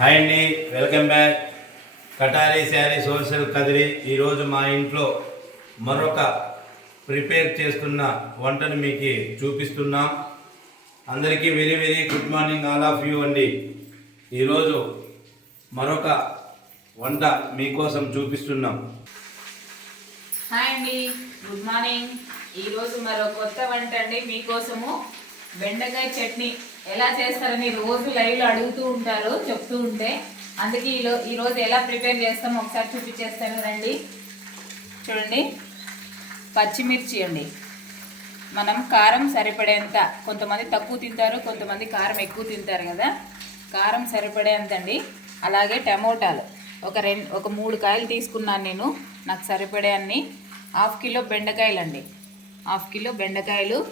Hi అండి welcome back. కటారీ శారీ సోషల్ కదిరి. ఈరోజు మా ఇంట్లో మరొక ప్రిపేర్ చేస్తున్న వంటను మీకు చూపిస్తున్నాం. అందరికీ very very good morning all of you అండి. ఈరోజు మరొక వంట మీకోసం చూపిస్తున్నాం. హాయ్ అండి గుడ్ మార్నింగ్. ఈరోజు మరో కొత్త వంట అండి మీకోసము బెండకాయ చట్నీ. ఎలా చేస్తారని రోజు లైవ్లో అడుగుతూ ఉంటారు చెప్తూ ఉంటే. అందుకే ఈలో ఈరోజు ఎలా ప్రిపేర్ చేస్తామో ఒకసారి చూపించేస్తాను రండి. చూడండి. పచ్చిమిర్చి అండి. మనం కారం సరిపడేంత కొంతమంది తక్కువ తింటారు కొంతమంది కారం ఎక్కువ తింటారు కదా. కారం సరిపడేంత అండి అలాగే టమోటాలు. ఒక రెండు ఒక మూడు కాయలు తీసుకున్నాను నేను. నాకు సరిపడే అన్ని. హాఫ్ కిలో బెండకాయలు అండి హాఫ్ కిలో బెండకాయలు.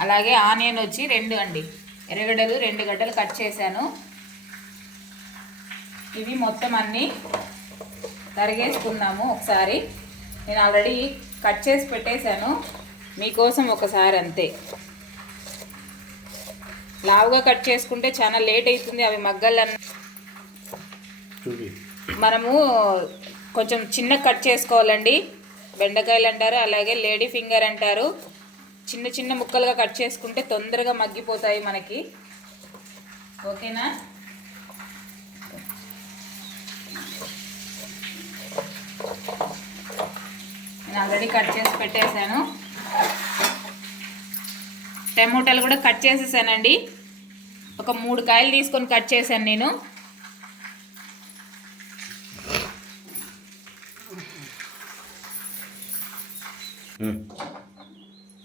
అలాగే ఆనియన్ వచ్చి రెండు అండి. ఎర్రగడ్డలు రెండు గడ్డలు కట్ చేశాను. ఇవి మొత్తం అన్నీ తరిగేసుకుందాము ఒకసారి. నేను ఆల్రెడీ కట్ చేసి పెట్టేశాను. మీకోసం ఒకసారి అంతే. లావుగా కట్ చేసుకుంటే చాలా లేట్ అవుతుంది అవి మగ్గలన్న మనము కొంచెం చిన్న కట్ చేసుకోవాలండి. బెండకాయలు అంటారు అలాగే లేడీ ఫింగర్ అంటారు. చిన్న చిన్న ముక్కలుగా కట్ చేసుకుంటే తొందరగా మగ్గిపోతాయి మనకి. ఓకేనా? నేను ఆల్రెడీ కట్ చేసి పెట్టేశాను. టమోటాలు కూడా కట్ చేసేసానండి. ఒక మూడు కాయలు తీసుకొని కట్ చేశాను నేను.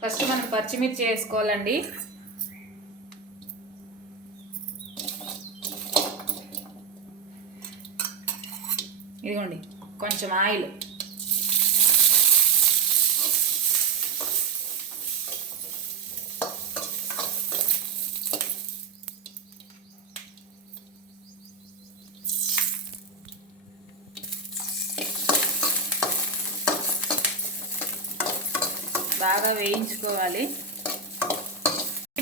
ఫస్ట్ మనం పచ్చిమిర్చి వేసుకోవాలండి. ఇదిగోండి కొంచెం ఆయిల్. బాగా వేయించుకోవాలి.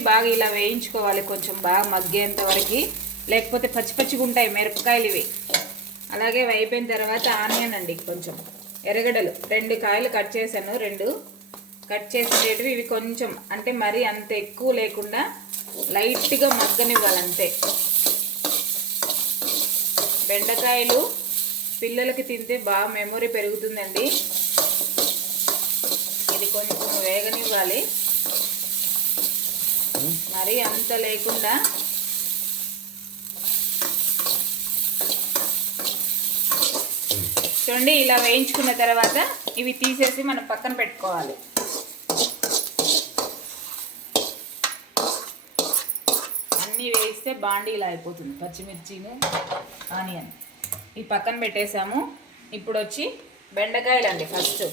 బాగా ఇలా వేయించుకోవాలి కొంచెం బాగా మగ్గేంత వరకు. లేకపోతే పచ్చి పచ్చిగా ఉంటాయి మిరపకాయలు ఇవి. అలాగే అయిపోయిన తర్వాత ఆనియన్ అండి కొంచెం. ఎర్రగడ్డలు. రెండు కాయలు కట్ చేశాను. రెండు కట్ చేసేటివి ఇవి కొంచెం. అంటే మరీ అంత ఎక్కువ లేకుండా లైట్గా మగ్గనివ్వాలి అంతే. బెండకాయలు పిల్లలకి తింటే బాగా మెమొరీ పెరుగుతుందండి. కొంచెం వేగనివ్వాలి. మరి అంత లేకుండా చూడండి ఇలా వేయించుకున్న తర్వాత ఇవి తీసేసి మనం పక్కన పెట్టుకోవాలి. అన్నీ వేయిస్తే బాండీ ఇలా అయిపోతుంది. పచ్చిమిర్చిని ఆనియన్. ఈ పక్కన పెట్టేసాము. ఇప్పుడు వచ్చి బెండకాయలు అండి ఫస్ట్.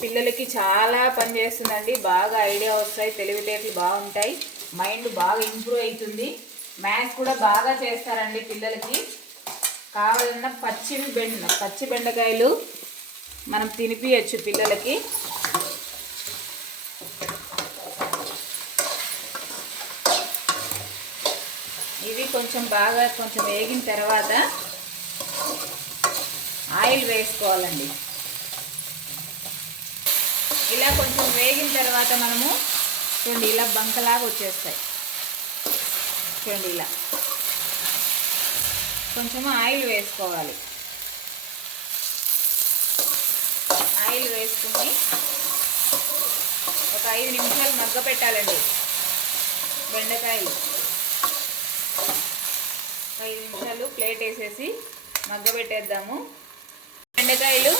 పిల్లలకి చాలా పని చేస్తుందండి. బాగా ఐడియా వస్తాయి తెలివితేటలు బాగుంటాయి. మైండ్ బాగా ఇంప్రూవ్ అవుతుంది. మ్యాథ్స్ కూడా బాగా చేస్తారండి పిల్లలకి. కావాలన్న పచ్చి బెండ పచ్చి బెండకాయలు మనం తినిపించచ్చు పిల్లలకి. ఇవి కొంచెం బాగా కొంచెం వేగిన తర్వాత ఆయిల్ వేసుకోవాలండి. ఇలా కొంచెం వేగిన తర్వాత మనము చూడండి ఇలా బంకలాగా వచ్చేస్తాయి. చూడండి ఇలా. కొంచెం ఆయిల్ వేసుకోవాలి. ఆయిల్ వేసుకుని ఒక ఐదు నిమిషాలు మగ్గ పెట్టాలండి బెండకాయలు ఐదు నిమిషాలు ప్లేట్ వేసేసి మగ్గ పెట్టేద్దాము బెండకాయలు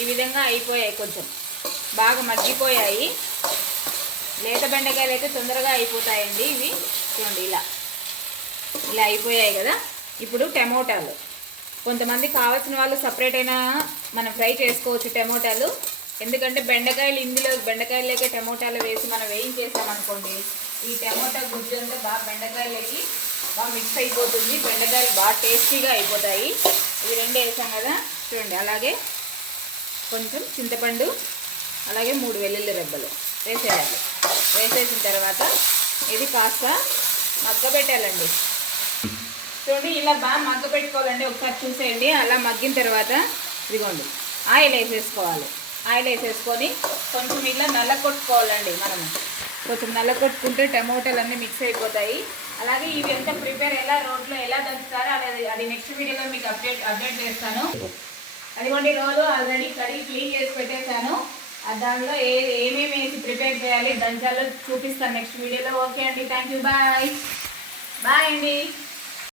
ఈ విధంగా అయిపోయాయి కొంచెం. బాగా మగ్గిపోయాయి. లేత బెండకాయలు అయితే తొందరగా అయిపోతాయండి ఇవి. చూడండి ఇలా. ఇలా అయిపోయాయి కదా. ఇప్పుడు టమోటాలు. కొంతమంది కావాల్సిన వాళ్ళు సపరేట్ అయినా మనం ఫ్రై చేసుకోవచ్చు టమోటాలు. ఎందుకంటే బెండకాయలు ఇందులో బెండకాయలకే టమోటాలు వేసి మనం వేయించేస్తామనుకోండి ఈ టమోటా గుజ్జు అంతా బాగా బెండకాయలకి బాగా మిక్స్ అయిపోతుంది. బెండకాయలు బాగా టేస్టీగా అయిపోతాయి. ఇవి రెండు వేసాం కదా. చూడండి అలాగే కొంచెం చింతపండు అలాగే మూడు వెల్లుల్లి రెబ్బలు వేసేయాలి. వేసేసిన తర్వాత ఇది కాస్త మగ్గబెట్టాలండి చూడండి ఇలా బాగా మగ్గపెట్టుకోవాలండి ఒకసారి చూసేయండి. అలా మగ్గిన తర్వాత ఇదిగోండి ఆయిల్ వేసేసుకోవాలి. ఆయిల్ వేసేసుకొని కొంచెం ఇలా నల్ల కొట్టుకోవాలండి మనము కొంచెం నల్ల కొట్టుకుంటే టమోటాలు అన్నీ మిక్స్ అయిపోతాయి. అలాగే ఇవి ఎంత ప్రిపేర్ ఎలా రోడ్లో ఎలా దంచుతారో అది అది నెక్స్ట్ వీడియోలో మీకు అప్డేట్ అప్డేట్ చేస్తాను. అదిగోండి రోలు ఆల్రెడీ కడిగి క్లీన్ చేసి పెట్టేశాను. దానిలో ఏ ఏమేమి వేసి ప్రిపేర్ చేయాలి దంచాలో చూపిస్తాను నెక్స్ట్ వీడియోలో. ఓకే అండి థ్యాంక్ యూ బాయ్. బాయ్ అండి.